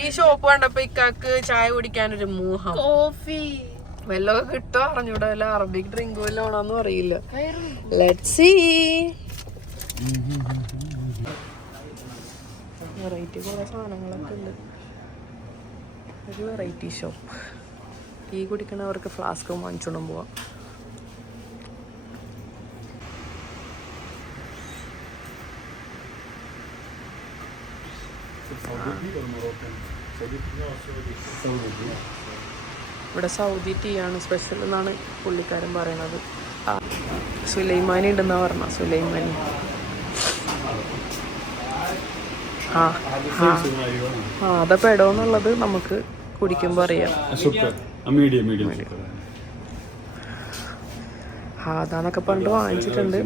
ഈ ഷോപ്പ് കണ്ടപ്പോ ഇക്കാക്ക് ചായ കുടിക്കാനൊരു മോഹം. കോഫി വല്ലതും കിട്ടോ അറിഞ്ഞൂടെ, വല്ല അറബിക് ഡ്രിങ്ക് വല്ലതും ആണോന്നും അറിയില്ല. Let's see. വെറൈറ്റി കുറെ സാധനങ്ങളൊക്കെ ഉണ്ട്. ഒരു വെറൈറ്റി ഷോപ്പ്. ടീ കുടിക്കണവർക്ക് ഫ്ലാസ്ക് വാങ്ങിച്ചോണ്ടും പോവാം. ഇവിടെ സൗദി ടീ ആണ് സ്പെഷ്യൽ എന്നാണ് പുള്ളിക്കാരൻ പറയണത്. സുലൈമാനി ഉണ്ടെന്നാ പറഞ്ഞ. സുലൈമാനി അതപ്പോ ഇടോന്നുള്ളത് നമുക്ക് കുടിക്കുമ്പോ അറിയാം. അതാന്നൊക്കെ പണ്ട് വാങ്ങിച്ചിട്ടുണ്ട്.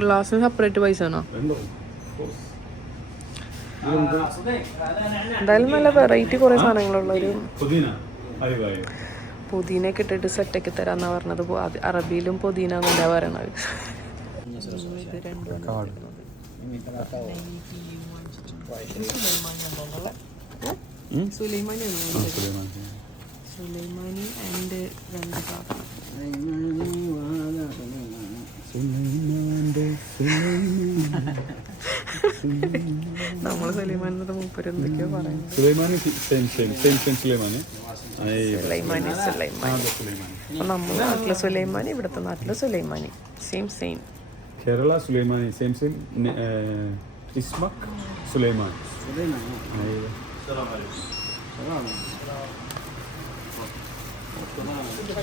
ഗ്ലാസിന് സെപ്പറേറ്റ് പൈസ ആണോ? എന്തായാലും നല്ല വെറൈറ്റി കുറെ സാധനങ്ങളുള്ളൊരു പുതിനയൊക്കെ ഇട്ടിട്ട് സെറ്റൊക്കെ തരാന്നാ പറഞ്ഞത്. അറബിയിലും പുതിന കൊണ്ടാ പറയണത്. സുലൈമാനി ആൻഡ് രണ്ട് സാധനം. നമ്മള് സുലൈമാൻ മൂപ്പര് എന്തൊക്കെയോ പറയുന്നത്. നമ്മുടെ നാട്ടിലെ സുലൈമാനി, ഇവിടുത്തെ നാട്ടിലെ sulaimani same same. Kerala sulaimani same same. ഇസ്മക് സുലൈമാൻ.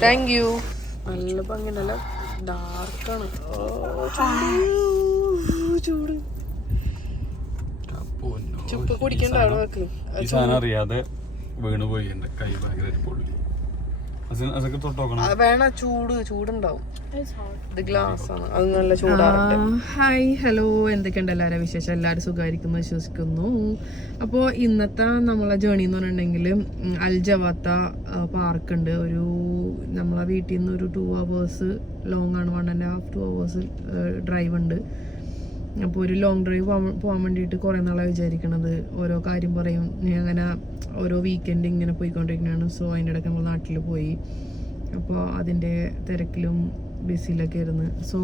Thank you. നല്ല ഭംഗി, നല്ല ഡാർക്കാണ്. ചൂട് ചുപ്പ് കുടിക്കണ്ട അവിടെ വെക്ക്. ഈ സാധനം അറിയാതെ വീണ് പോയിട്ടുണ്ട്. കൈ ഭയങ്കര പൊള്ളി. അതൊക്കെ തൊട്ടോക്കണം. വേണ ചൂടുണ്ടാവും. ഇത് ഗ്ലാസ് ആണ്, അത് നല്ല ചൂടാറട്ടെ. ഹായ്, ഹലോ, എന്തൊക്കെയുണ്ട് എല്ലാവരും വിശേഷം? എല്ലാവരും സുഖമായിരിക്കുന്നു വിശ്വസിക്കുന്നു. അപ്പോൾ ഇന്നത്തെ നമ്മളെ ജേണി എന്ന് പറഞ്ഞിട്ടുണ്ടെങ്കിൽ അൽ ജവാത്ത പാർക്ക് ഉണ്ട്. ഒരു നമ്മളെ വീട്ടിൽ നിന്ന് ഒരു 2 hours ലോങ് ആണ്. 1.5 2 hours ഡ്രൈവ് ഉണ്ട്. അപ്പോൾ ഒരു ലോങ് ഡ്രൈവ് പോകാൻ വേണ്ടിയിട്ട് കുറേ നാളെ വിചാരിക്കണത്. ഓരോ കാര്യം പറയും. ഞാൻ അങ്ങനെ ഓരോ വീക്കെൻഡ് ഇങ്ങനെ പോയിക്കൊണ്ടിരിക്കുന്നതാണ്. സോ അതിൻ്റെ ഇടയ്ക്ക് നമ്മൾ നാട്ടിൽ പോയി. അപ്പോൾ അതിൻ്റെ തിരക്കിലും ബിസിയിലൊക്കെ ആയിരുന്നു. സോ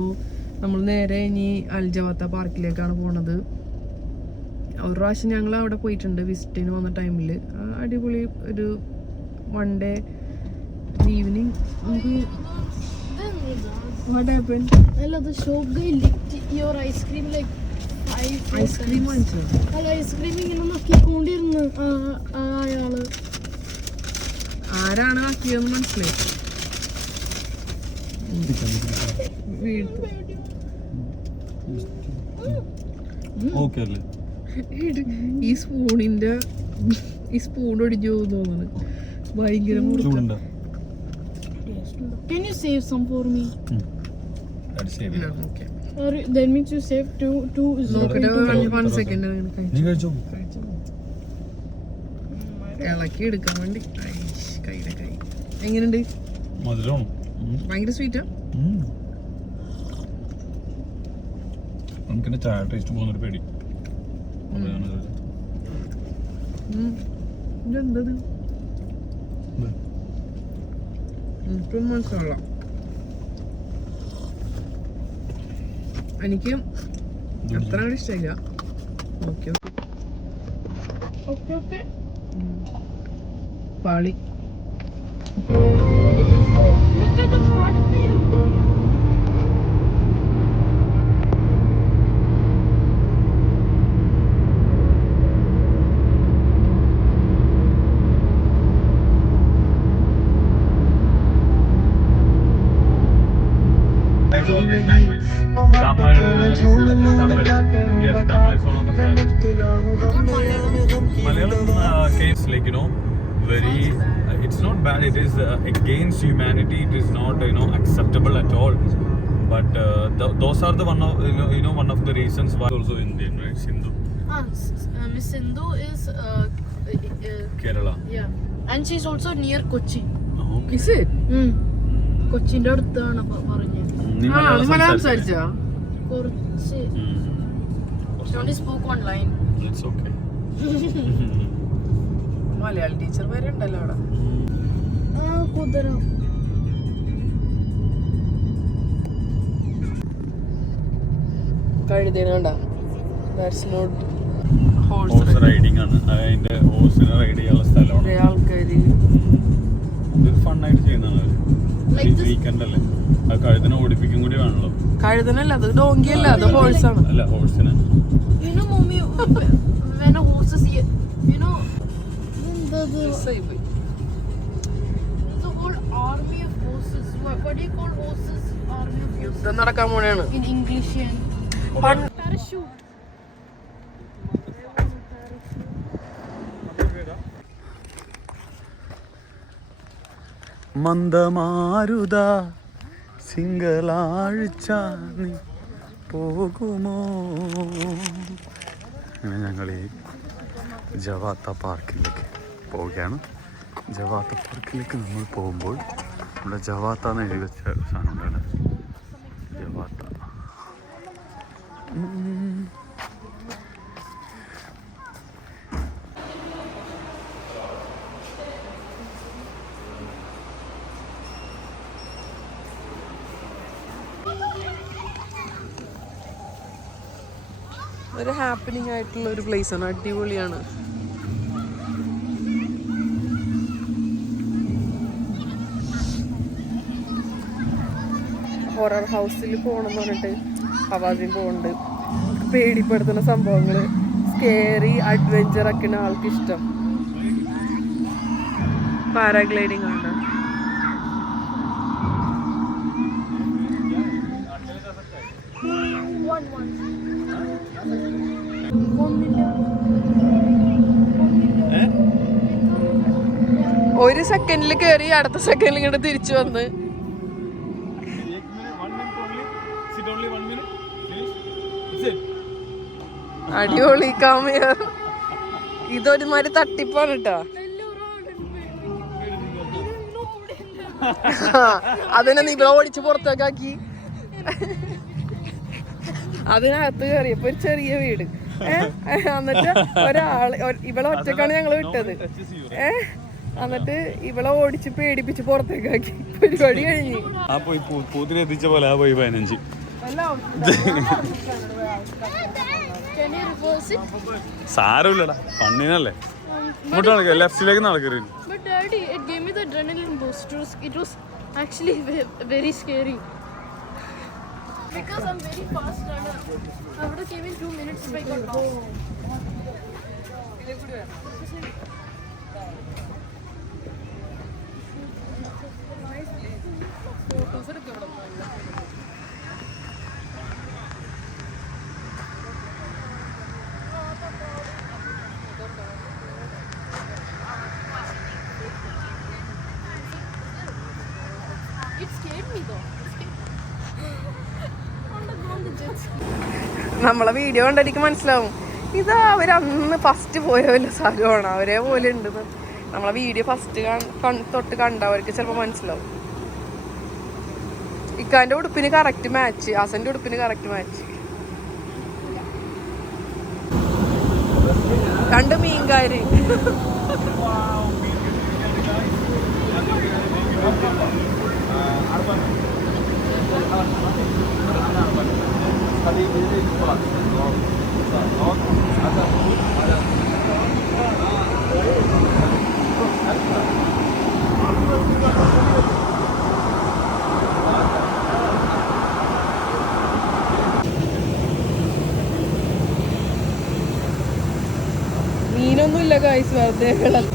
നമ്മൾ നേരെ ഇനി അൽ ജവാത്ത പാർക്കിലേക്കാണ് പോണത്. ഒരു പ്രാവശ്യം ഞങ്ങൾ അവിടെ പോയിട്ടുണ്ട് വിസിറ്റിന് വന്ന ടൈമിൽ. അടിപൊളി ഒരു 1 day ഈവനിങ്. നമുക്ക് what happened? Hello, the shop guy licked your ice cream like 5 ice cream വാങ്ങിച്ചോ? അല്ല, ice cream ഇങ്ങനെ നോക്കിക്കൊണ്ടിരുന്നു അയാള്. ആരാണ് ആക്കിയതെന്ന് മനസ്സിലായി. ഈ സ്പൂൺ ഒടിഞ്ഞു തോന്നുന്നു. ഭയങ്കര മുറുക്ക. Can you save some for me? I'll save it. Okay. Or that means you save two is okay. 1 second. ഇളക്കി എടുക്കാൻ വേണ്ടി കൈയുടെ കൈ. എങ്ങനെയുണ്ട്? ഭയങ്കര സ്വീറ്റാ. നമുക്കെന്നെ ചായ ടേസ്റ്റ് പോകുന്നൊരു പേടി. ഇതെന്തത്? മനസ്സിലാവില്ല. എനിക്ക് അത്ര ഇഷ്ടമില്ല. Okay Okay. പാളി. Look at the front view. Malayalam case, like, you know, very. It's not bad. It is against humanity. It is not acceptable at all. But those are the one of one of the reasons why also Indian, right? Sindhu. Miss Sindhu is Kerala. yeah, and she's also near Kochi. Okay. Is it? കൊച്ചിന്റെ അടുത്താണ് പറഞ്ഞത്. മലയാളം സംസാരിച്ചോ? കുറച്ച് only spoke online. It's okay. Malayali teacher വരെ ഉണ്ടല്ലോ അവിടെ. കുതിര കഴുതേണ്ട. That's not Horse riding ആണ്. അതിന്റെ ഹോഴ്സിനെ റൈഡ് ചെയ്യാനുള്ള സ്ഥലമാണ്. കുറേ ആൾക്കാര് ഇത് ഫണ്ണായിട്ട് ചെയ്യുന്നതാണ് Like this. വീക്കെൻഡ് അല്ലേ? അത് കഴുതിനെ ഓടിപ്പിക്കും കൂടി വേണല്ലോ. കഴുതനല്ല, അത് ഡോങ്കി അല്ല, അത് ഹോഴ്സാണ്. അല്ല ഹോഴ്സിനെ. You know, mommy, when a horse is here, you know, the whole army of horses. What do you call horses? Army of horses. യുദ്ധം നടക്കാൻ പോണെയാണ്. In English and parachute. മന്ദമാരുത സിംഗളാഴ്ച നീ പോകുമോ. അങ്ങനെ ഞങ്ങൾ ഈ ജവാത്ത പാർക്കിലേക്ക് പോവുകയാണ്. ജവാത്ത പാർക്കിലേക്ക് നമ്മൾ പോകുമ്പോൾ ഇവിടെ ജവാത്ത എന്ന് എഴുതി വെച്ച സാധനം ഉണ്ടാണ്. ജവാത്ത ഒരു ഹാപ്പനിങ് ആയിട്ടുള്ള ഒരു പ്ലേസ് ആണ്. അടിപൊളിയാണ്. ഹൊറർ ഹൗസിൽ പോകണമെന്ന് പറഞ്ഞിട്ട് അവാസിൽ പോകുന്നുണ്ട്. പേടിപ്പെടുത്തുന്ന സംഭവങ്ങള്, സ്കേറി അഡ്വെഞ്ചർ ഒക്കെയാണ് ആൾക്ക് ഇഷ്ടം. പാരാഗ്ലൈഡിങ് ആണ്. ഒരു സെക്കൻഡിൽ കയറി അടുത്ത സെക്കൻഡിൽ ഇങ്ങോട്ട് തിരിച്ചു വന്ന്. അടിപൊളി കാമിയർ. ഇതൊരുമാതിരി തട്ടിപ്പാണ് കേട്ടോ. അതിനെ നീ ഇവിടെ ഓടിച്ച് പുറത്തേക്കാക്കി. അതിനകത്ത് കയറിയപ്പോ ഒരു ചെറിയ വീട്. എന്നിട്ട് ഒരാള് ഇവളെ ഒറ്റക്കാണ് ഞങ്ങള് വിട്ടത്. എന്നിട്ട് ഇവളെ ഓടിച്ച് പേടിപ്പിച്ച് പുറത്തേക്കാക്കി. പരിപാടി കഴിഞ്ഞു. സാരമില്ലടാ, പണ്ണിനല്ലേ. ഇങ്ങോട്ട് നടക്കുക, ലെഫ്റ്റിലേക്ക് നടക്കരുത്. But daddy, it gave me the adrenaline boost. It was actually very scary. Because I'm very fast runner. I would have came in 2 minutes if I got lost. It scared me though. നമ്മളെ video കണ്ടെനിക്ക് മനസ്സിലാവും ഇതാ അവരന്ന് first പോയ വല്ല സ്ഥലമാണ്, അവരെ പോലെ ഉണ്ടെന്ന്. നമ്മളെ വീഡിയോ ഫസ്റ്റ് തൊട്ട് കണ്ടവർക്ക് ചിലപ്പോൾ മനസ്സിലാവും. ഇക്കാന്റെ ഉടുപ്പിന് കറക്റ്റ് മാച്ച്, അസന്റെ ഉടുപ്പിന് കറക്റ്റ് മാച്ച്. 2 മീൻകാര്. മീനൊന്നുമില്ല ഗൈസ്, വെറുതെ വെള്ളം.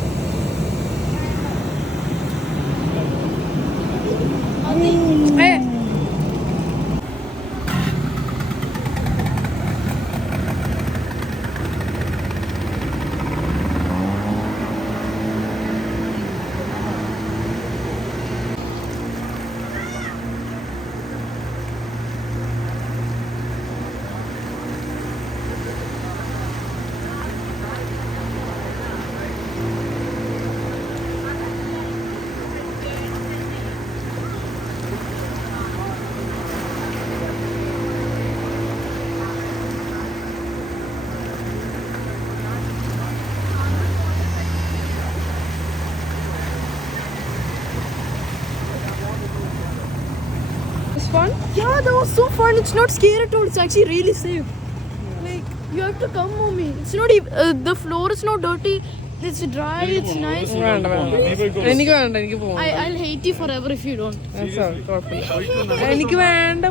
Yeah, that was so fun. It's not scary at all. It's actually really safe. Like, you have to come, mommy. It's not even, the floor is not dirty. It's dry. It's nice. വേണ്ട എനിക്ക് വേണ്ട, എനിക്ക് പോകണം. I'll hate you forever if you don't. കുഴപ്പമില്ല, എനിക്ക് വേണ്ട.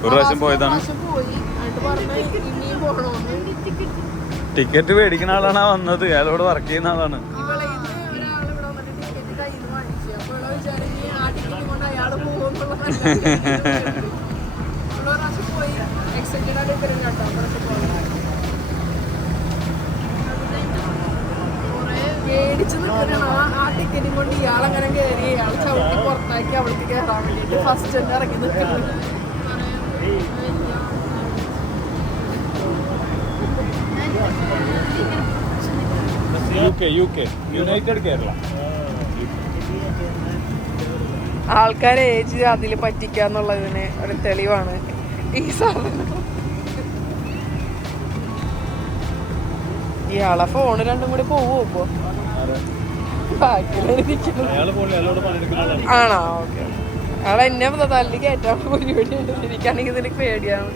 ഒരു പ്രാവശ്യം പോയതാണ്. ടിക്കറ്റ് മേടിക്കുന്ന ആളാണ് വന്നത്, അയാളോട് വർക്ക് ചെയ്യുന്ന ആളാണ്. മേടിച്ചു നിൽക്കണം ആ ടിക്കറ്റും കൊണ്ട് ഇയാളങ്ങനെ കയറി, ഇയാൾ ചവിട്ടി പുറത്താക്കി അവൾക്ക് കയറാൻ വേണ്ടിട്ട് ഫസ്റ്റ് തന്നെ ഇറങ്ങി നിൽക്കുന്നത്. യുണൈറ്റഡ് കേരള. ആൾക്കാരെ ഏജ് അതിൽ പറ്റിക്കാന്നുള്ളതിന് ഒരു തെളിവാണ് ഈ സാധനം. ഇയാളെ ഫോണ് രണ്ടും കൂടി പോവോ ഇപ്പൊ? ആണോ? ഓക്കെ. അയാളെ എന്നെ തല്ലി കയറ്റാൻ പരിപാടിയുണ്ട്. എനിക്കാണെങ്കിൽ ഇതിന് പേടിയാണ്.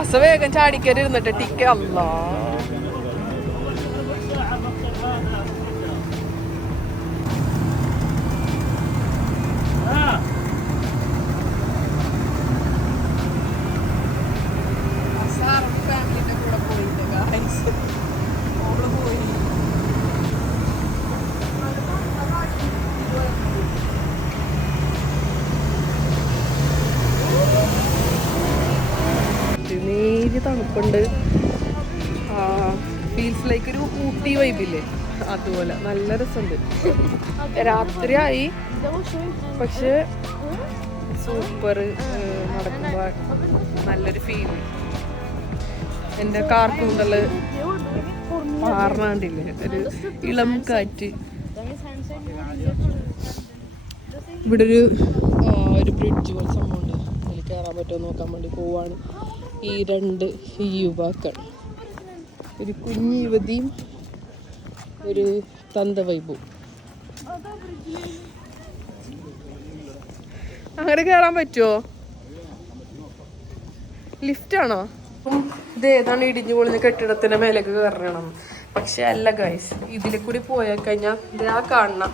അസ വേഗം ചാടിക്കരുന്നിട്ട് ടിക്ക. അല്ലാ, ഫാമിലിന്റെ കൂടെ പോയിട്ട് പോയി. നേരി തണുപ്പുണ്ട്. ഫീൽസ് ലൈക്ക് ഒരു ഊട്ടി വൈബില്ലേ, അതുപോലെ നല്ല രസമുണ്ട്. രാത്രിയായി പക്ഷെ സൂപ്പർ. നടക്കുമ്പോ നല്ലൊരു ഫീൽ. എൻ്റെ കാർട്ടൂണ്ടല് മാറണാണ്ടില്ലേ, ഒരു ഇളം കാറ്റ്. ഇവിടെ ഒരു ബ്രിഡ്ജ് പോലെ സംഭവമുണ്ട്, അതിൽ കയറാൻ പറ്റുമോ നോക്കാൻ വേണ്ടി പോവാണ് ഈ രണ്ട് യുവാക്കൾ. ഒരു കുഞ്ഞു യുവതിയും ഒരു തന്തവൈബും. അങ്ങനെ കയറാൻ പറ്റുമോ? ലിഫ്റ്റാണോ? ഇതേതാണ് ഇടിഞ്ഞു പൊളിഞ്ഞ കെട്ടിടത്തിന്റെ മേലേക്ക് കയറണം. പക്ഷെ അല്ല ഗൈസ്, ഇതിൽ കൂടി പോയാൽ കഴിഞ്ഞാൽ ഇതാ കാണുന്ന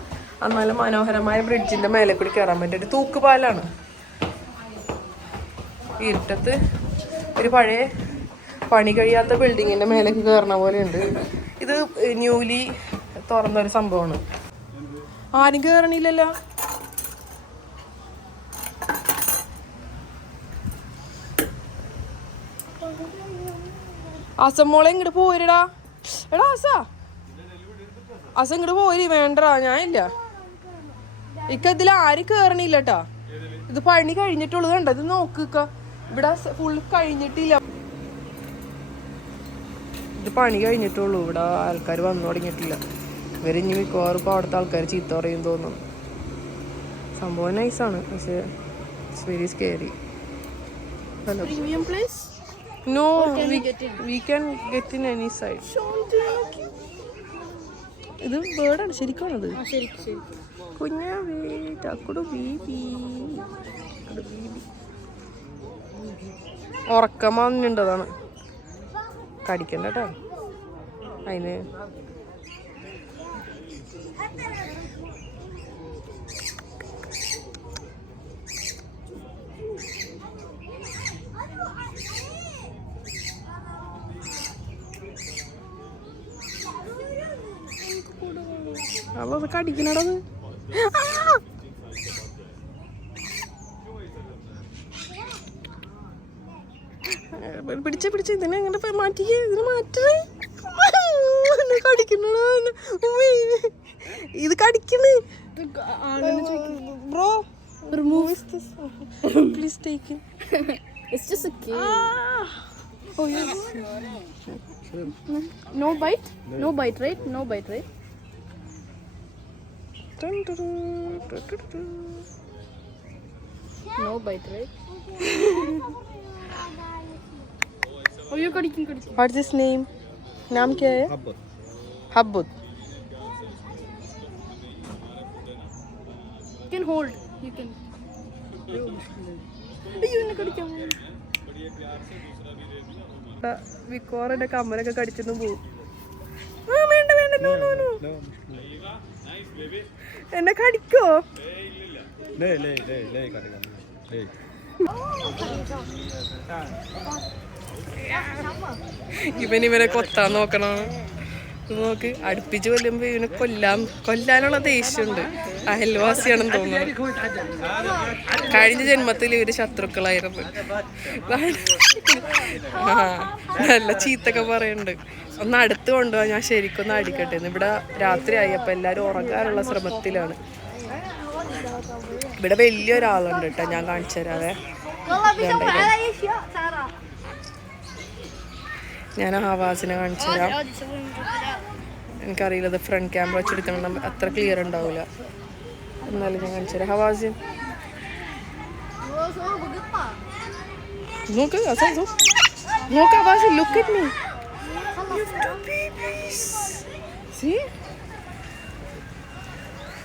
ആ നല്ല മനോഹരമായ ബ്രിഡ്ജിന്റെ മേലെ കൂടി കയറാൻ പറ്റും. ഒരു തൂക്കുപാലാണ്. ഇരുട്ടത്ത് ഒരു പഴയ പണി കഴിയാത്ത ബിൽഡിങ്ങിന്റെ മേലേക്ക് കയറണ പോലെയുണ്ട്. ഇത് ന്യൂലി തുറന്നൊരു സംഭവമാണ്. ആരും കയറണില്ലല്ലോ. അസമോളെ ഇങ്ങോട്ട് പോരടാ. എടാ അസ ഇങ്ങോട്ട് പോരി. വേണ്ടടാ, ഞാനില്ല. ഇതിൽ ആരും കേറണില്ലട്ടാ. ഇത് പണി കഴിഞ്ഞിട്ടുള്ളത് കണ്ട. ഇത് നോക്കുക, ഇവിടെ ഫുൾ കഴിഞ്ഞിട്ടില്ല. ഇത് പണി കഴിഞ്ഞിട്ടുള്ളൂ. ഇവിടെ ആൾക്കാർ വന്നു തുടങ്ങിയിട്ടില്ല. ഇവരിഞ്ഞ് മിക്കവാറും ഇപ്പോൾ അവിടുത്തെ ആൾക്കാർ ചീത്ത പറയും തോന്നുന്നു. സംഭവം നൈസാണ്, പക്ഷെ it's very scary. No, we can get in any side. ഇത് ബേർഡാണ് ശരിക്കാണത്. കുഞ്ഞാവേ ചക്കുടു ബീബി. ഉറക്കം വന്നിട്ടതാണ്. കടിക്കണ്ട കേട്ടോ അതിന്. അത് കടിക്കണടത്. പിടിച്ച ഇതിനെ എങ്ങനെ മാറ്റിക്കേ, ഇതിനെ മാറ്റേ. കടിക്കണ ഇത് കടിക്കണ്. Bro remove this. Please take it. It's just a kid. Oh yes. No bite? No bite, right? No bite, right? No bite, right? Oh, you're cutting. What's his name? नाम क्या है? हब्बुत. You can hold. You can. വിക്കോറിന്റെ കമ്മലൊക്കെ കടിച്ചൊന്നും പോവും. വേണ്ട വേണ്ട, no no no. എന്നെ കടിക്കോ? ഇവനെ കൊത്താൻ നോക്കണം. നോക്ക്, അടുപ്പിച്ച് കൊല്ലുമ്പോ ഇവനെ കൊല്ലാനുള്ള ദേഷ്യമുണ്ട്. അയൽവാസിയാണെന്ന് തോന്നുന്നു. കഴിഞ്ഞ ജന്മത്തിൽ ഇവര് ശത്രുക്കളായിരുന്നു. നല്ല ചീത്തൊക്കെ പറയുന്നുണ്ട്. ഒന്ന് അടുത്ത് കൊണ്ടുപോവാ, ഞാൻ ശരിക്കൊന്ന് അടിക്കട്ടെ. ഇവിടെ രാത്രിയായി, അപ്പൊ എല്ലാരും ഉറങ്ങാനുള്ള ശ്രമത്തിലാണ്. ഇവിടെ വലിയൊരാളുണ്ട് കേട്ടോ, ഞാൻ കാണിച്ചു തരാവേ. ഞാൻ ഹവാസിനെ കാണിച്ചു തരാം. എനിക്കറിയില്ല, ഇത് ഫ്രണ്ട് ക്യാമറ വെച്ചെടുക്കണം, അത്ര ക്ലിയർ ഉണ്ടാവില്ല. എന്നാലും ഞാൻ കാണിച്ചു തരാം. ഹവാസിൻ നോക്ക്, നോക്ക് ഹവാസിൻ, ലുക്ക് അറ്റ് മീ.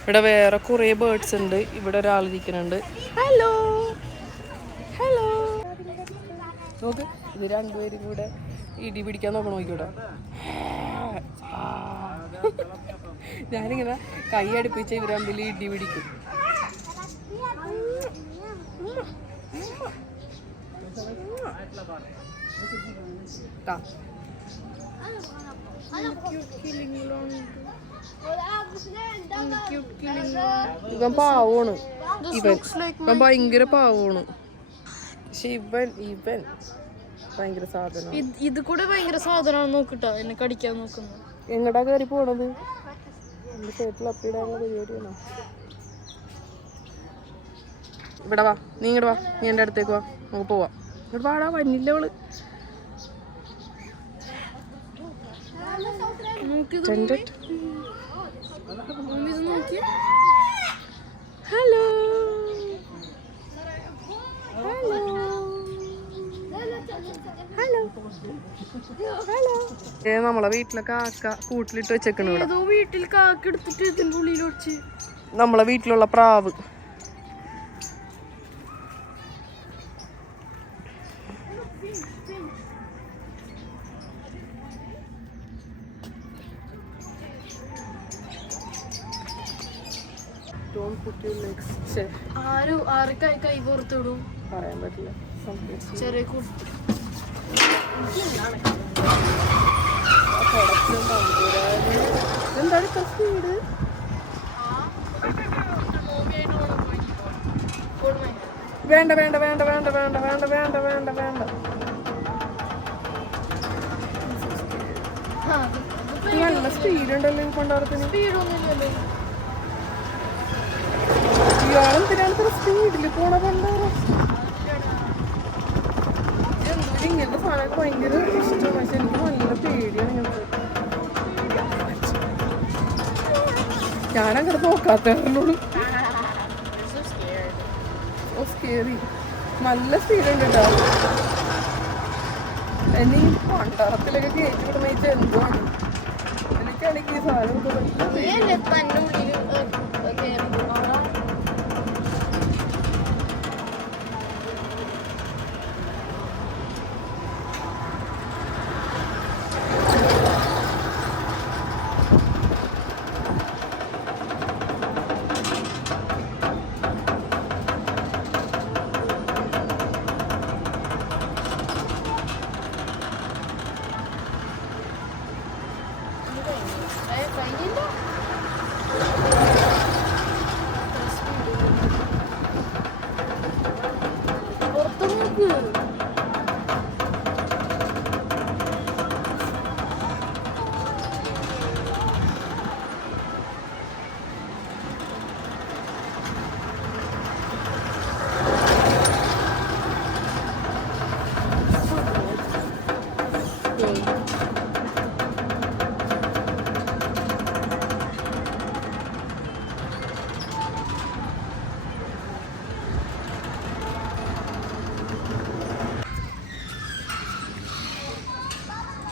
ഇവിടെ വേറെ കുറേ ബേർഡ്സ് ഉണ്ട്. ഇവിടെ ഒരാൾ ഇരിക്കുന്നുണ്ട്. Hello hello. നോക്ക്, ഇത് രണ്ടുപേരും കൂടെ ഇടി പിടിക്കാൻ നോക്കണം. നോക്കിക്കൂടെ, ഞാനിങ്ങനെ കൈ അടുപ്പിച്ച് ഇവർ തമ്മിൽ ഇടി പിടിക്കും. ഇവൻ പാവമാണ്. ഇവൻ ഭയങ്കര പാവമാണ്. പക്ഷെ ഇവൻ ഭയങ്കര സാധനം. ഇത് കൂടെ ഭയങ്കര സാധനമാണ്. നോക്കിട്ടോ, എന്നെ കടിക്കാൻ നോക്കുന്നു. എങ്ങടാ കയറി പോണത്? എന്റെ ഷേപ്പിൽ അപ്പിടാനുള്ള പരിപാടിയാണോ? ഇവിടെ വാ, നീ ഇങ്ങോട്ട് വാ, നീ എൻ്റെ അടുത്തേക്ക് വാ, നമുക്ക് പോവാം. ഇങ്ങോട്ട് വാടാ, വന്നില്ല അവള്. ഹലോ നമ്മളെ വീട്ടിലെ കാക്ക കൂട്ടിലിട്ട് വെച്ചേക്കണ. ഏതോ വീട്ടിൽ കാക്ക എടുത്തിട്ട് ഇതിന്റെ ഉള്ളിൽ വെച്ച്. നമ്മളെ വീട്ടിലുള്ള പ്രാവ്. ആർക്കായി കൈ പുറത്തിടും പറയാൻ പറ്റില്ല. ചെറിയ കുട്ടി. എന്താണ് സ്പീഡ്? വേണ്ട വേണ്ട വേണ്ട വേണ്ട വേണ്ട വേണ്ട വേണ്ട വേണ്ട വേണ്ട. നല്ല സ്പീഡ് ഉണ്ടല്ലോ ഈ കൊണ്ടാടത്തിന്. സ്പീഡൊന്നുമില്ലല്ലോ. ഇയാളെന്തിനാണ് ഇത്ര സ്പീഡില് പോണ കൊണ്ടാറ? ഇങ്ങനത്തെ സാധനമൊക്കെ ഭയങ്കര ഇഷ്ടമാണ്. പക്ഷെ എനിക്ക് നല്ല പേടിയാണ് ഇങ്ങനത്തെ. ഞാനങ്ങനെ നോക്കാത്തവരോട്. നല്ല സ്പീഡുണ്ട് കേട്ടോ. എന്നെ ഈ പണ്ടാറത്തിലൊക്കെ കയറ്റി വിടുന്ന എന്തുവാണ്? എനിക്കാണെങ്കിൽ ഈ സാധനമൊക്കെ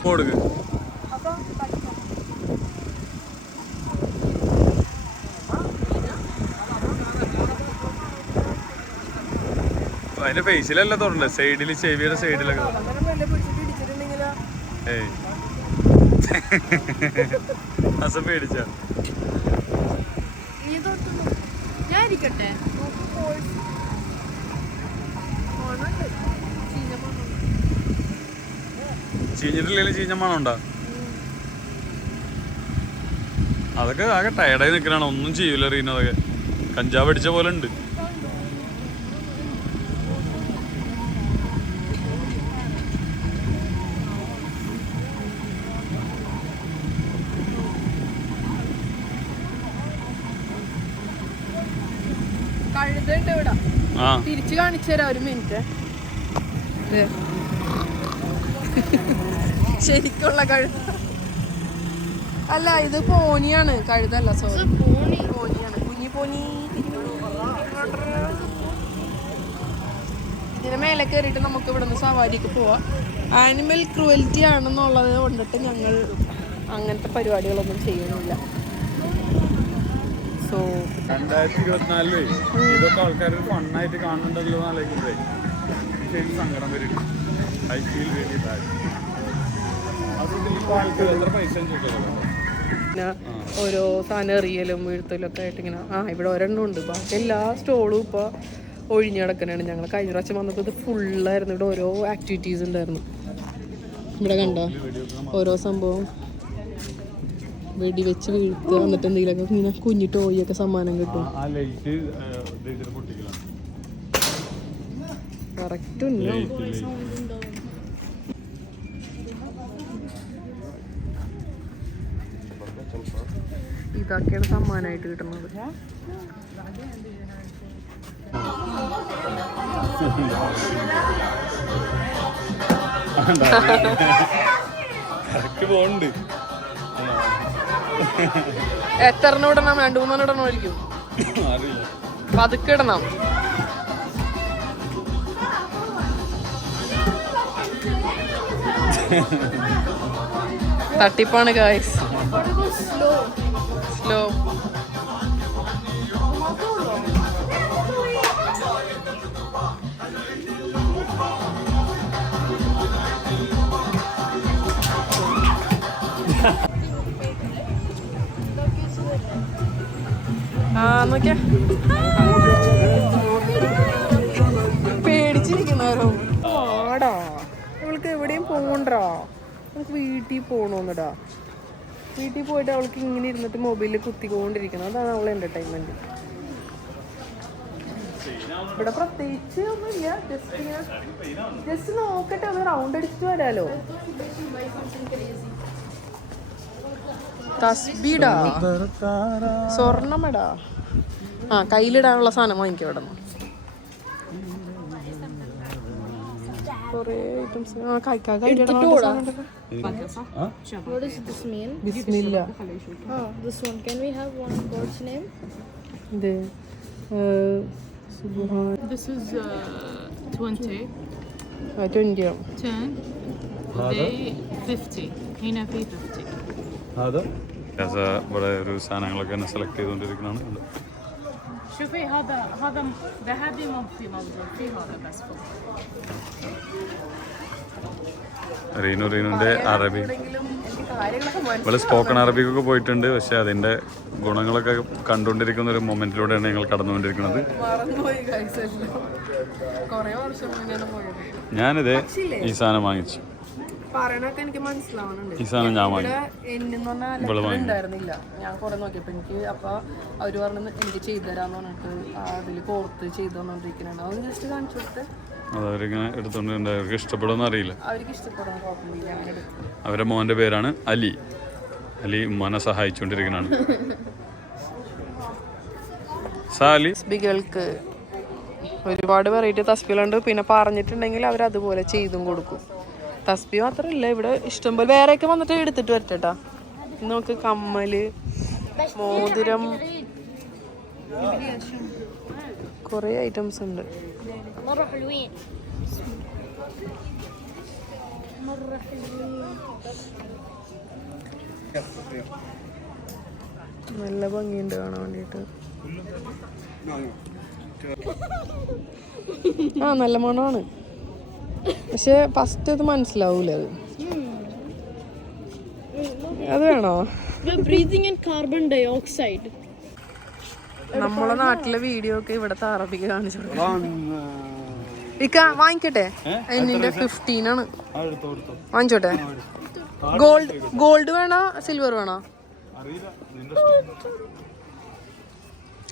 കൊടുക്ക്. അതിന്റെ ഫേസിലല്ല തുറണ്ടേ, സൈഡില് ചെവിയുടെ സൈഡിലൊക്കെ. ഏയ് അസം പേടിച്ച ചീഞ്ഞിട്ടില്ലെങ്കിൽ ചീഞ്ഞ മണമുണ്ടാ? അതൊക്കെ ആകെ ടയർഡായി നിൽക്കണാണ്, ഒന്നും ചെയ്യൂല റീന. അതൊക്കെ കഞ്ചാവ് അടിച്ച പോലെ ഉണ്ട്. കഴുതുണ്ട് ഇവിടെ, തിരിച്ചു കാണിച്ചു തരാം ഒരു മിനിറ്റ്. ശരിക്കുള്ള കഴുത അല്ല, ഇത് പോനിയാണ്, കഴുതല്ല. സോറി, പോനിയാണ്. കുഞ്ഞി പോനി. ഇതിന് മേലെ കയറിയിട്ട് നമുക്ക് ഇവിടെ നിന്ന് സവാരിക്ക് പോവാം. ആനിമൽ ക്രൂവൽറ്റി ആണെന്നുള്ളത് കൊണ്ടിട്ട് ഞങ്ങൾ അങ്ങനത്തെ പരിപാടികളൊന്നും ചെയ്യുന്നില്ല. സോ 2024 ഇതൊക്കെ ആൾക്കാർ ഫണ്ണായിട്ട് കാണുന്നുണ്ടല്ലോ ആലോചിക്കുമ്പോഴേ ശരി സങ്കടം വരും. I feel very bad. എത്ര പൈസ പിന്നെ ഓരോ സാധനം എറിയലും വീഴ്ത്തലും ഒക്കെ ആയിട്ട് ഇങ്ങനെ ഇവിടെ ഒരെണ്ണം ഉണ്ട്. ബാക്കി എല്ലാ സ്റ്റോളും ഇപ്പോൾ ഒഴിഞ്ഞു കിടക്കണാണ്. ഞങ്ങൾ കഴിഞ്ഞ പ്രാവശ്യം വന്നപ്പോൾ ഇത് ഫുള്ളായിരുന്നു. ഇവിടെ ഓരോ ആക്ടിവിറ്റീസ് ഉണ്ടായിരുന്നു. ഇവിടെ കണ്ടോ ഓരോ സംഭവം വെടിവെച്ച് വീഴ്ത്തുക, എന്നിട്ട് എന്തെങ്കിലുമൊക്കെ ഇങ്ങനെ കുഞ്ഞു ടോയൊക്കെ സമ്മാനം കിട്ടും. കറക്റ്റ് ഉണ്ടോ? ഇതൊക്കെയാണ് സമ്മാനമായിട്ട് കിട്ടുന്നത്. പോണ്ട് എത്ര ഇടണം? 2-3 ഇടണമായിരിക്കും. പതുക്കെ ഇടണം. തട്ടിപ്പാണ് ഗായ്സ്. സ്ലോ. നോക്കിയ പേടിച്ചിരിക്കുന്നവരോ. ആടാ അവൾക്ക് എവിടെയും പോകണ്ടാ, നമുക്ക് വീട്ടിൽ പോകണമെന്നിടാ. വീട്ടിൽ പോയിട്ട് അവൾക്ക് ഇങ്ങനെ ഇരുന്നിട്ട് മൊബൈലിൽ കുത്തിക്കൊണ്ടിരിക്കണം. അതാണ് അവളെ എന്റർടൈൻമെന്റ്. ഇവിടെ പ്രത്യേകിച്ച് ഒന്നുമില്ല. ജസ്റ്റ് നോക്കട്ടെ, ഒന്ന് റൗണ്ട് അടിച്ചിട്ട് വരാലോ. തസ്ബീടാ, സ്വർണ്ണമടാ. കയ്യിലിടാനുള്ള സാധനം വാങ്ങിക്കും ഇവിടെ നിന്ന്. കുറേ items. What does this mean? Bismillah. This one. Can we have one God's name? ഇത് സുബ്ഹാൻ. This is 20. 20. 10. They 50. هنا في 50. ഇവിടെ ഒരു സാധനങ്ങളൊക്കെ തന്നെ സെലക്ട് ചെയ്തുകൊണ്ടിരിക്കുന്നതാണ്. شوفي هذا ذهبي مو في موجود في هذا بس فوق. റീനുവിന്റെ അറബി, ഇവിടെ സ്പോക്കൺ അറബിക്കൊക്കെ പോയിട്ടുണ്ട്. പക്ഷെ അതിന്റെ ഗുണങ്ങളൊക്കെ കണ്ടുകൊണ്ടിരിക്കുന്ന ഒരു മൊമെന്റിലൂടെയാണ് ഞങ്ങൾ കടന്നുകൊണ്ടിരിക്കുന്നത്. ഞാനിത് ഈ സാധനം വാങ്ങിച്ചു. പറയണൊക്കെ എനിക്ക് മനസ്സിലാവുന്നുണ്ട്. ഈ സാധനം ഞാൻ വാങ്ങി. ഉണ്ടായിരുന്നില്ല. ഞാൻ കുറെ നോക്കിയപ്പോ എനിക്ക് അപ്പൊ അവര് പറഞ്ഞു എനിക്ക് ചെയ്തു തരാന്ന് പറഞ്ഞിട്ട് അതില് കോർത്ത് ചെയ്തു തന്നോണ്ടിരിക്കുന്നുണ്ട്. അത് ജസ്റ്റ് കാണിച്ചു കൊടുത്ത് അതവരിങ്ങനെ എടുത്തോണ്ട് അവർക്ക് ഇഷ്ടപ്പെടുമെന്ന് അറിയില്ല. അവർക്ക് ഇഷ്ടപ്പെടാൻ കുഴപ്പമില്ല. അവരുടെ മോന്റെ പേരാണ് അലി. അലി ഉമ്മാനെ സഹായിച്ചുകൊണ്ടിരിക്കുന്നതാണ്. തസ്ബികൾക്ക് ഒരുപാട് വെറൈറ്റി തസ്ബികളുണ്ട്. പിന്നെ പറഞ്ഞിട്ടുണ്ടെങ്കിൽ അവരതുപോലെ ചെയ്തും കൊടുക്കും. തസ്ബി മാത്രമല്ല, ഇവിടെ ഇഷ്ടംപോലെ വേറെയൊക്കെ വന്നിട്ട് എടുത്തിട്ട് വരട്ടെട്ടാ. നമുക്ക് കമ്മല്, മോതിരം, കുറേ ഐറ്റംസ് ഉണ്ട്. مرة حلوين. നല്ല ഭംഗിയുണ്ട് കാണാൻ വേണ്ടിയിട്ട്. ആ നല്ല മണമാണ്, പക്ഷെ ഫസ്റ്റ് അത് മനസ്സിലാവൂല. അത് വേണോ? We're breathing in carbon dioxide. നമ്മളെ നാട്ടിലെ വീഡിയോ ഒക്കെ ഇവിടത്തെ അറബിക്ക് കാണിച്ചു ഇക്ക വാങ്ങിക്കട്ടെ. അതിന്റെ 15 ആണ്. വാങ്ങിച്ചോട്ടെ. ഗോൾഡ് വേണോ സിൽവർ വേണോ?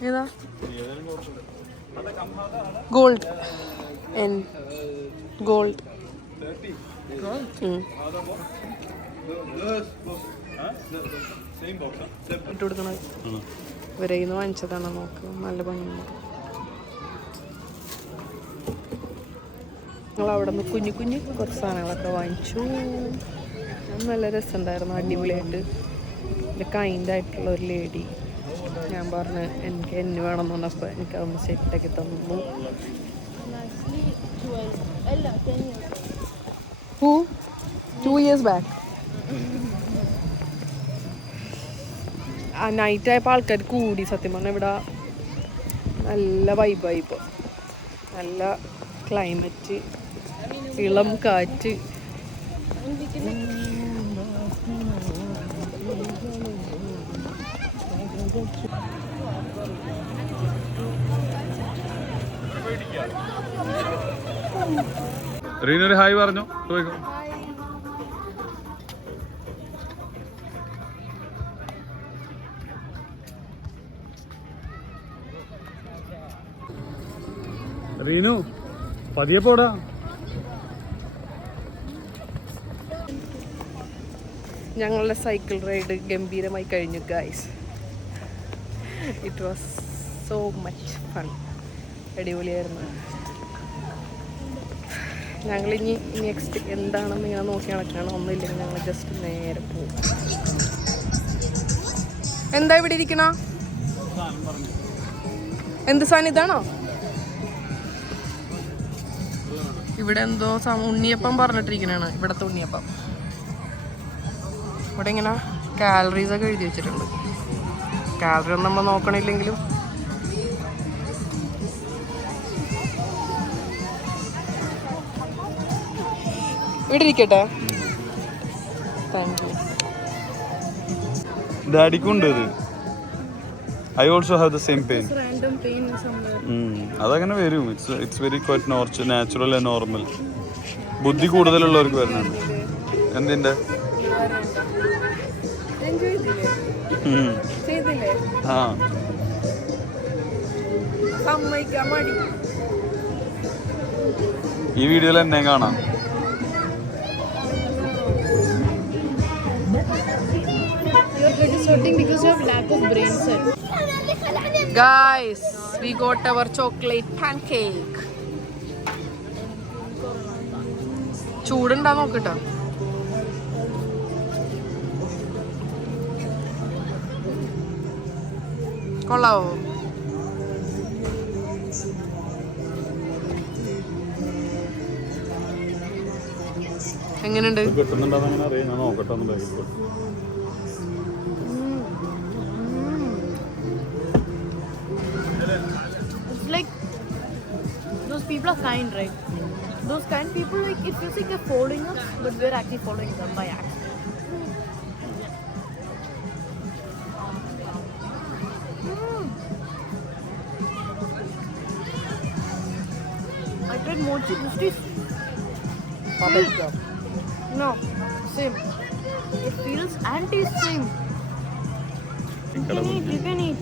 ഏതാ? ഗോൾഡ്. ഗോൾഡ് ഇട്ട് കൊടുക്കണ ഇവരെ വാങ്ങിച്ചതാണ്. നോക്ക് നല്ല ഭംഗിയുണ്ട്. ഞങ്ങൾ അവിടെ നിന്ന് കുഞ്ഞു കുഞ്ഞു കുറച്ച് സാധനങ്ങളൊക്കെ വാങ്ങിച്ചു. നല്ല രസമുണ്ടായിരുന്നു, അടിപൊളിയായിട്ട്. എൻ്റെ കൈൻഡായിട്ടുള്ള ഒരു ലേഡി, ഞാൻ പറഞ്ഞു എനിക്ക് എന്നെ വേണമെന്ന് പറഞ്ഞപ്പോൾ എനിക്ക് അതൊന്ന് സെറ്റാക്കി തന്നു. Who? 2 years back. ആ നൈറ്റ് ആയപ്പോൾ ആൾക്കാർ കൂടി. സത്യം പറഞ്ഞാൽ ഇവിടെ നല്ല വൈബായി. ഇപ്പോൾ നല്ല ക്ലൈമറ്റ്, ഇളം കാറ്റ്. റീനൊരു ഹായ് പറഞ്ഞു. റീനു പതിയെ പോടാ. ഞങ്ങളുടെ സൈക്കിൾ റൈഡ് ഗംഭീരമായി കഴിഞ്ഞു guys. It was so much fun. അടിപൊളിയായിരുന്നു. ഞങ്ങളിനി നെക്സ്റ്റ് എന്താണെന്ന് ഇങ്ങനെ നോക്കി നടക്കുകയാണ്. ഒന്നുമില്ലെങ്കിൽ ഞങ്ങൾ ജസ്റ്റ് നേരെ പോകും. എന്താ ഇവിടെ ഇരിക്കണ? എന്ത് സാധനം ഇതാണോ? ഇവിടെ എന്തോ ഉണ്ണിയപ്പം പറഞ്ഞിട്ടിരിക്കണാണ്. ഇവിടുത്തെ ഉണ്ണിയപ്പം. ഇവിടെ ഇങ്ങനെ കാലറീസ് ഒക്കെ എഴുതി വെച്ചിട്ടുണ്ട്. കാലറി ഒന്നും നമ്മൾ നോക്കണില്ലെങ്കിലും ഇവിടെ ഇരിക്കട്ടെ. Thank you. ഡാഡിക്കുണ്ട് ഇത്. I also have the same pain. Random pain somewhere. അതങ്ങനെ വരും. It's very quite natural and normal. ബുദ്ധി കൂടുതലുള്ളവർക്ക് വരുന്നുണ്ട്. എന്തിന്റെ? ആ ഈ വീഡിയോയിൽ എന്നെ കാണാം. You're sweating because you have lack of brain cell. Guys, we got our chocolate pancake. ചൂടുണ്ടാ നോക്കട്ടോ. കൊള്ളാവോ? എങ്ങനെയുണ്ട്? കിട്ടുന്നുണ്ടോ അറിയാം. ഞാൻ നോക്കട്ടെ ഒന്ന് ബാഗിൽ. It's like those people are kind, right? Those kind people, like it feels like they're following us, but we're actually following them by accident. I tried mochi. This tastes. No, same. It feels and tastes same. You can eat.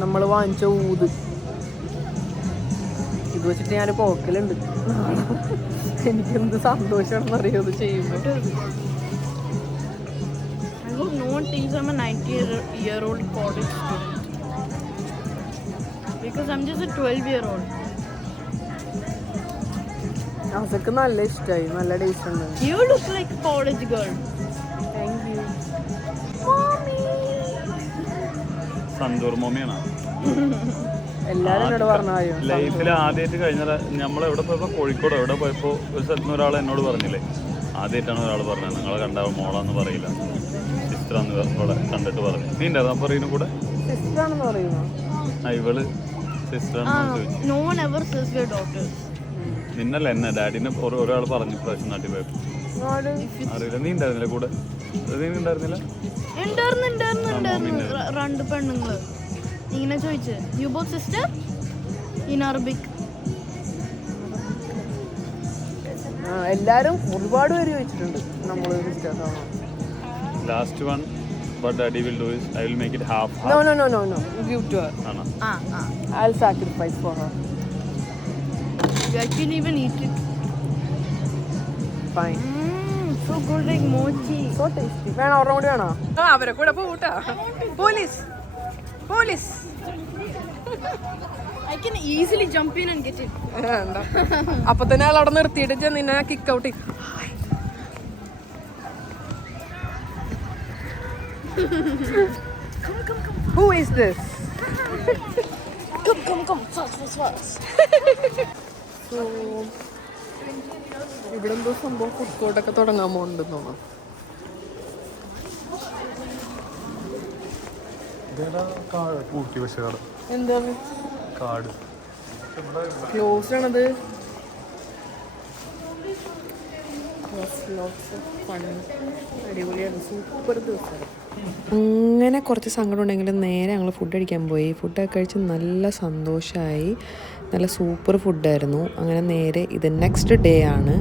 നമ്മൾ വാങ്ങിച്ച ഊത് ഇത് വെച്ചിട്ട് ഞാൻ പോക്കലുണ്ട്. എനിക്കെന്ത് സന്തോഷമാണെന്ന് അറിയോ ഇത് ചെയ്യുമ്പോൾ. I hope no one thinks I'm a 90-year-old college student. Because I'm just a 12-year-old. അതൊക്കെ നല്ല ഇഷ്ടമായി. നല്ല ടേസ്റ്റ് ഉണ്ട്. You look like a college girl. Thank you. Santoor മോമിയാണ്. എല്ലാരും എന്നോട് പറഞ്ഞു ലൈഫിൽ ആദ്യമായിട്ട് കഴിഞ്ഞ നമ്മളെവിടെ പോയപ്പോൾ കോഴിക്കോട് എവിടെ പോയപ്പോൾ ഒരു സ്ഥലത്ത് നിന്ന് ഒരാൾ എന്നോട് പറഞ്ഞില്ലേ, ആദ്യമായിട്ടാണ് ഒരാൾ പറഞ്ഞത് നിങ്ങളെ കണ്ടാൽ മോളാന്ന് പറയില്ല, സിസ്റ്ററാന്ന് ഇവിടെ കണ്ടിട്ട് പറഞ്ഞു. നീ ഉണ്ടായിരുന്നു അപ്പോൾ റീനും കൂടെ? സിസ്റ്ററാണെന്ന് പറയുന്നു. ഇവള് സിസ്റ്ററാണെന്ന് ചോദിച്ചു. No one ever says we're daughters. നിന്നല്ല എന്നെ ഡാഡിനെ ഒരാൾ പറഞ്ഞു പ്രാവശ്യം നാട്ടിൽ പോയപ്പോൾ. അറിയില്ല, നീ ഉണ്ടായിരുന്നില്ല കൂടെ? നീ ഉണ്ടായിരുന്നില്ല? രണ്ട് പെണ്ണുങ്ങള് ഇങ്ങനെ ചോദിച്ചു, you both sister in Arabic. എല്ലാരും ഒരുപാട് പേര് ചോദിച്ചിട്ടുണ്ട് നമ്മള് സിസ്റ്റേഴ്സാണോ. Last one, what daddy will do is I will make it half. No. Give to her. Ana. I'll sacrifice for her. You actually even eat it. Fine. So good like mochi. So tasty. വേണോ ഒരെണ്ണം കൂടി വേണോ? അവരെ കൂടെ പോട്ടാ. Police. I can easily jump in and get it. അപ്പൊ തന്നെ ആൾ അവിടെ നിർത്തിയിട്ട് നിന്നെ kick out. Who is this? Come. Fast. So, ഇവിടെ എന്തോ സംഭവം ഫുഡ് കോർട്ടൊക്കെ തുടങ്ങാൻ പോകുന്നുണ്ടെന്ന് തോന്നുന്നു. എന്താണ് ക്ലോസ്ഡ് ആണത്. അടിപൊളിയാണ്, സൂപ്പർ ദിവസം. അങ്ങനെ കുറച്ച് സങ്കടം ഉണ്ടെങ്കിലും നേരെ ഞങ്ങൾ ഫുഡ് കഴിക്കാൻ പോയി. ഫുഡൊക്കെ കഴിച്ച് നല്ല സന്തോഷമായി, നല്ല സൂപ്പർ ഫുഡായിരുന്നു. അങ്ങനെ നേരെ ഇത് നെക്സ്റ്റ് ഡേ ആണ്,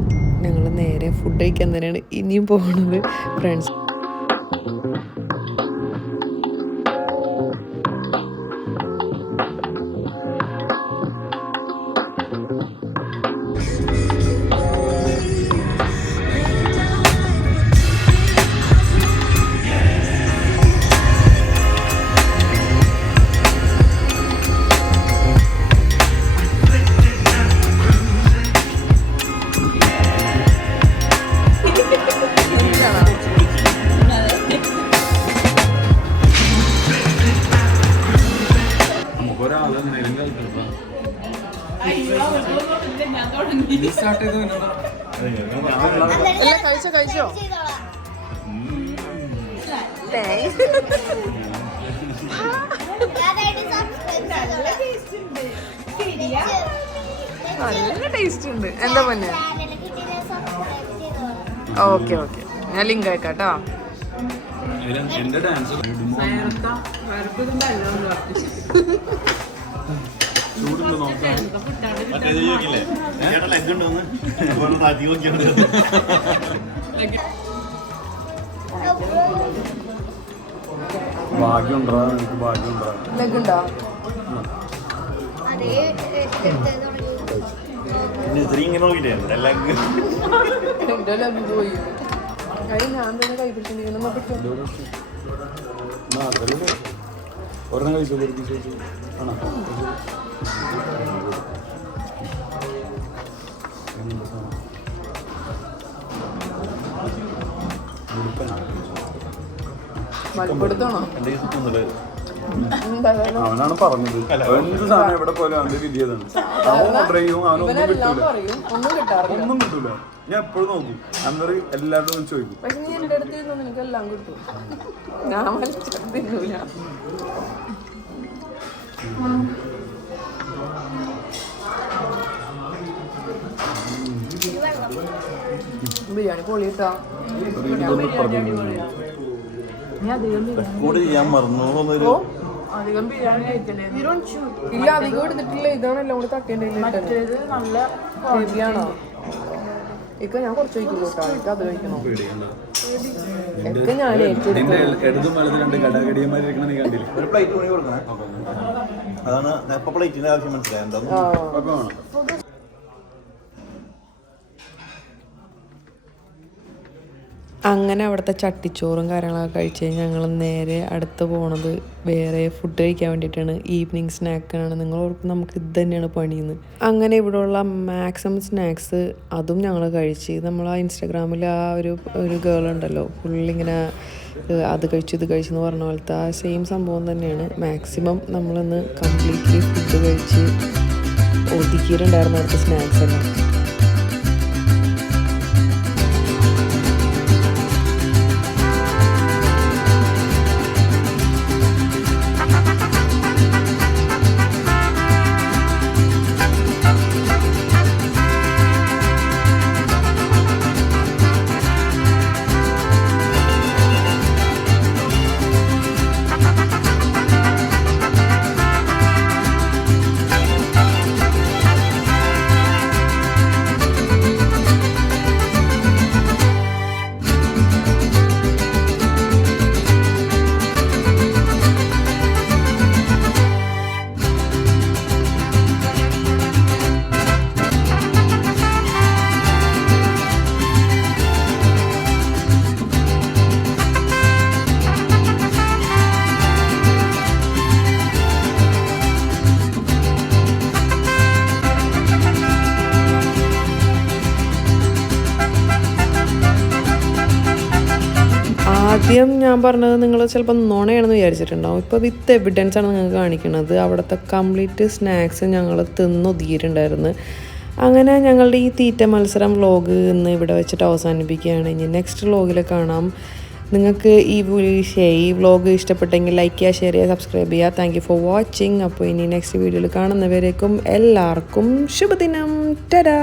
ഞങ്ങൾ നേരെ ഫുഡ് കഴിക്കാൻ തന്നെയാണ് ഇനിയും പോകുന്നത് ഫ്രണ്ട്സ്. കഴിച്ചോ നല്ല ടേസ്റ്റ് ഉണ്ട്. എന്താ പൊന്നെ? ഓക്കെ ഞാൻ ലിങ്ക് അയക്കാട്ടോ. ലെഗുണ്ടോ? ഞാൻ തന്നെ കൈ പിടിച്ചിട്ടുണ്ടെങ്കിൽ ഒരെണ്ണം കഴിച്ചോ? ആണോ? അവനാണ് പറഞ്ഞത് എന്ത് സാധനം എവിടെ പോലും അവന്റെ വിധിയതാണ്. ഓർഡർ ചെയ്യും, അവനൊന്നും കിട്ടില്ല, ഒന്നും കിട്ടൂല. ഞാൻ എപ്പോഴും നോക്കും, അന്നേരം എല്ലാവരും ചോദിക്കും. പക്ഷെ നീ എന്റെ അടുത്ത് നിനക്ക് എല്ലാം കിട്ടും. ഞാൻ തിന്നൂല. ബിരിയാണി പൊളിയിട്ടാ. ചെയ്യാൻ മറന്നു. അധികം ബിരിയാണി ഇല്ല, അധികം എടുത്തിട്ടില്ല. ഇതാണല്ലോ കൂടി തട്ടേണ്ടത്. നല്ല ഹെവിയാണോ? ഇപ്പൊ ഞാൻ കുറച്ച് കഴിക്കും കേട്ടോ, എനിക്ക് അത് കഴിക്കണോ? ഒക്കെ ഞാൻ അങ്ങനെ അവിടുത്തെ ചട്ടിച്ചോറും കാര്യങ്ങളൊക്കെ കഴിച്ച് ഞങ്ങൾ നേരെ അടുത്ത് പോണത് വേറെ ഫുഡ് കഴിക്കാൻ വേണ്ടിയിട്ടാണ്. ഈവനിങ് സ്നാക്കാണ്. നിങ്ങൾ ഓർക്കും നമുക്ക് ഇത് തന്നെയാണ് പണിയെന്ന്. അങ്ങനെ ഇവിടെയുള്ള മാക്സിമം സ്നാക്സ് അതും ഞങ്ങൾ കഴിച്ച്. നമ്മൾ ആ ഇൻസ്റ്റാഗ്രാമിൽ ആ ഒരു ഗേൾ ഉണ്ടല്ലോ, ഫുള്ളിങ്ങനെ അത് കഴിച്ചു ഇത് കഴിച്ചു എന്ന് പറഞ്ഞ പോലത്തെ ആ സെയിം സംഭവം തന്നെയാണ്. മാക്സിമം നമ്മളിന്ന് കംപ്ലീറ്റ്ലി ഫുഡ് കഴിച്ച് ഒതുക്കിയിട്ടുണ്ടായിരുന്നു അവിടുത്തെ സ്നാക്സ് എല്ലാം. ആദ്യം ഞാൻ പറഞ്ഞത് നിങ്ങൾ ചിലപ്പോൾ നുണയാണെന്ന് വിചാരിച്ചിട്ടുണ്ടാവും. ഇപ്പോൾ വിത്ത് എവിഡൻസ് ആണ് നിങ്ങൾക്ക് കാണിക്കുന്നത്. അവിടുത്തെ കംപ്ലീറ്റ് സ്നാക്സ് ഞങ്ങൾ തിന്നൊതുക്കിയിട്ടുണ്ടായിരുന്നു. അങ്ങനെ ഞങ്ങളുടെ ഈ തീറ്റ മത്സരം വ്ളോഗ് ഇന്ന് ഇവിടെ വെച്ചിട്ട് അവസാനിപ്പിക്കുകയാണ്. ഇനി നെക്സ്റ്റ് വ്ളോഗിൽ കാണാം. നിങ്ങൾക്ക് ഈ വ്ളോഗ് ഇഷ്ടപ്പെട്ടെങ്കിൽ ലൈക്ക് ചെയ്യുക, ഷെയർ ചെയ്യുക, സബ്സ്ക്രൈബ് ചെയ്യുക. Thank you for watching. അപ്പോൾ ഇനി നെക്സ്റ്റ് വീഡിയോയിൽ കാണുന്നവരേക്കും എല്ലാവർക്കും ശുഭദിനം. ടാറ്റാ.